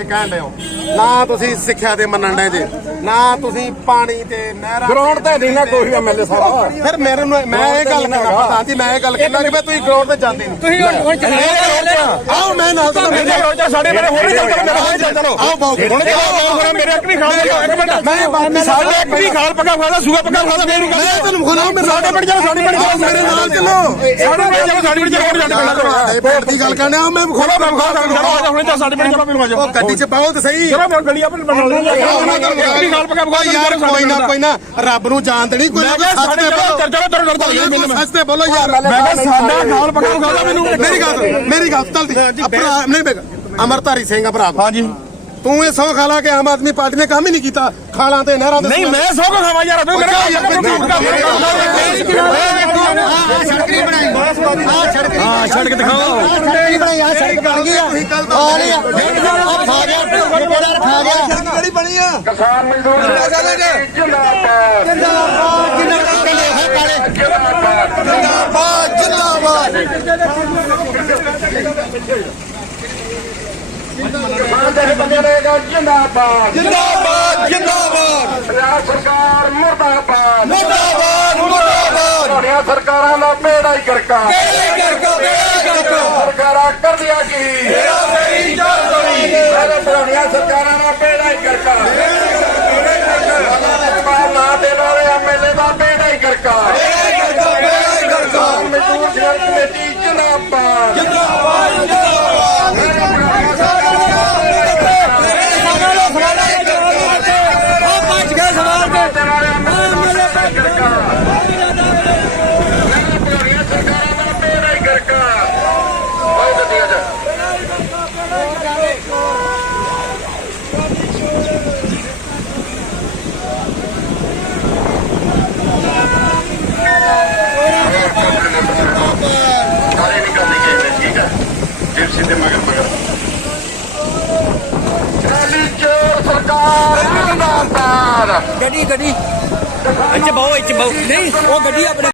ਕਹਿਣ ਲਿਓ ਨਾ ਤੁਸੀਂ ਸਿੱਖਿਆ ਦੇ ਮੰਨਣ ਦੇ ਜੇ ਨਾ ਤੁਸੀਂ ਪਾਣੀ ਤੇ ਨਹਿਰਾਂ ਗਰਾਊਂਡ ਤੇ ਨਹੀਂ ਨਾ ਕੋਈ ਐਮਐਲਏ ਸਾਹਿਬ। ਫਿਰ ਮੇਰੇ ਨੂੰ ਮੈਂ ਇਹ ਗੱਲ ਕਹਾਂ ਪ੍ਰਧਾਨ ਜੀ ਮੈਂ ਇਹ ਗੱਲ ਕਹਿਣਾ ਕਿ ਵੀ ਤੁਸੀਂ ਗਰਾਊਂਡ ਤੇ ਜਾਂਦੇ ਨਹੀਂ। ਤੁਸੀਂ ਹੁਣ ਹੁਣ ਚੱਲੇ ਆਓ ਮੈਂ ਨਾਲ ਤੁਹਾਨੂੰ ਮੇਰੇ ਰੋਜਾ ਸਾਡੇ ਮੇਰੇ ਹੋਰ ਚੱਲ ਚਲੋ ਮੇਰੇ ਹੋਰ ਚੱਲ। ਚਲੋ ਆਓ ਬਾਉ ਹੁਣ ਚਲੋ ਮੇਰੇ ਇੱਕ ਨਹੀਂ ਖਾਲ ਇੱਕ ਮਿੰਟ। ਮੈਂ ਬਾਕੀ ਸਾਡੇ ਇੱਕ ਨਹੀਂ ਖਾਲ ਪੱਕਾ ਖਾਦਾ ਸੂਆ ਪੱਕਾ ਖਾਦਾ ਮੇਰੀ ਗੱਲ ਮੈਂ ਤੁਹਾਨੂੰ ਖੁਲਾਉ ਮੇਰੇ ਸਾਡੇ ਪਿੰਡ ਚਲੋ ਸਾਡੇ ਪਿੰਡ ਚਲੋ ਮੇਰੇ ਨਾਲ ਚੱਲੋ। ਸਾਡੇ ਪਿੰਡ ਚਲੋ ਸਾਡੇ ਪਿੰਡ ਚਲੋ ਸਾਡੇ ਪਿੰਡ ਦੀ ਗੱਲ ਕਰਨੇ ਆ ਮੈਂ ਖੋਲੋ ਮੈਂ ਖਾ ਚਲੋ ਆ ਜਾ ਹੁਣ ਚੱਲ ਸਾਡੇ ਪਿੰਡ ਚਲੋ ਮੈਨੂੰ ਆ ਜਾਓ। ਉਹ ਗੱਡੀ 'ਚ ਪਾਓ ਤੇ ਸਹੀ। ਚਲੋ ਮੈਂ ਗਲੀ ਆਪਣੀ ਬਣਾ ਲਈ ਨਹੀਂ ਪੱਕਾ ਯਾਰ ਕੋਈ ਨਾ ਕੋਈ ਨਾ ਰੱਬ ਨੂੰ ਜਾਣਦੇ ਨਹੀਂ ਕੋਈ ਨਾ ਸੱਚ ਸਾਡੇ ਤੇ ਬੋਲੋ। ਚਲੋ ਚਲੋ ਚਲੋ ਮੈਨੂੰ ਸੱਚ ਤੇ ਬੋਲੋ ਯਾਰ। ਮੈਂ ਕਿਹਾ ਸਾਡਾ ਖਾਲ ਪੱਕਾ ਖਾਦਾ ਮੈਨੂੰ। ਮੇਰੀ ਗੱਲ ਮੇਰੀ ਗੱਲ ਚੱਲਦੀ। ਭਰਾ ਨਹੀਂ ਬੇਗਾ ਅਮਰਤਾਰੀ ਸਿੰਘ ਆ ਭਰਾ। ਹਾਂਜੀ ਤੂੰ ਇਹ ਸੌ ਖਾਲਾ ਕਿ ਆਮ ਆਦਮੀ ਪਾਰਟੀ ਨੇ ਕੰਮ ਹੀ ਨਹੀਂ ਕੀਤਾ ਖਾਲਾਂ ਤੇ ਨਹਿਰਾਂ ਤੇ ਨਹੀਂ ਮੈਂ ਸੌ ਕੋ ਖਾਵਾ ਯਾਰ ਤੂੰ ਮੇਰਾ ਹਾਂ ਸੜਕ ਦਿਖਾਓ। ਕਿਹੜੀ ਬਣੀ ਆ? ਕਿਸਾਨ ਮਜ਼ਦੂਰ ਜਿੰਦਾਬਾਦ। ਜਿੰਦਾਬਾਦ ਜਿੰਦਾਬਾਦ। ਕਿਸਾਨ ਦੇ ਬੰਦੇ ਰਹੇਗਾ ਜਿੰਦਾਬਾਦ। ਜਿੰਦਾਬਾਦ ਜਿੰਦਾਬਾਦ। ਪੰਜਾਬ ਸਰਕਾਰ ਮੁਰਦਾਬਾਦ। ਸਰਕਾਰਾਂ ਦਾ ਬੇੜਾ ਹੀ ਕਰਕਾ। ਸਰਕਾਰਾਂ ਕਰਦੀਆਂ ਕੀ ਮੇਰੇ ਤੁਹਾਡੀਆਂ ਸਰਕਾਰਾਂ ਦਾ ਬੇੜਾ ਹੀ ਕਰਕਾ ਨਾ ਦੇਣ ਵਾਲੇ ਐਮਐਲਏ ਦਾ ਬੇੜਾ ਹੀ ਕਰਕਾ ਕਿਸਾਨ ਮਜ਼ਦੂਰ ਸੰਘਰਸ਼ ਕਮੇਟੀ ਜਿੰਦਾਬਾਦ ਸਾਰੇ ਨਿਕਲਦੇ ਗਏ ਠੀਕ ਹੈ ਜਿਪ ਸਿੱਧੇ ਮਗਰ ਮਗਰ। ਚਾਲੀ ਚੋਰ ਸਰਕਾਰ ਜਿੰਦਾਬਾਦ। ਗੱਡੀ ਗੱਡੀ। ਇੱਥੇ ਬਹੁ ਇੱਥੇ ਬਹੁ। ਨਹੀਂ ਉਹ ਗੱਡੀ ਆਪਣੇ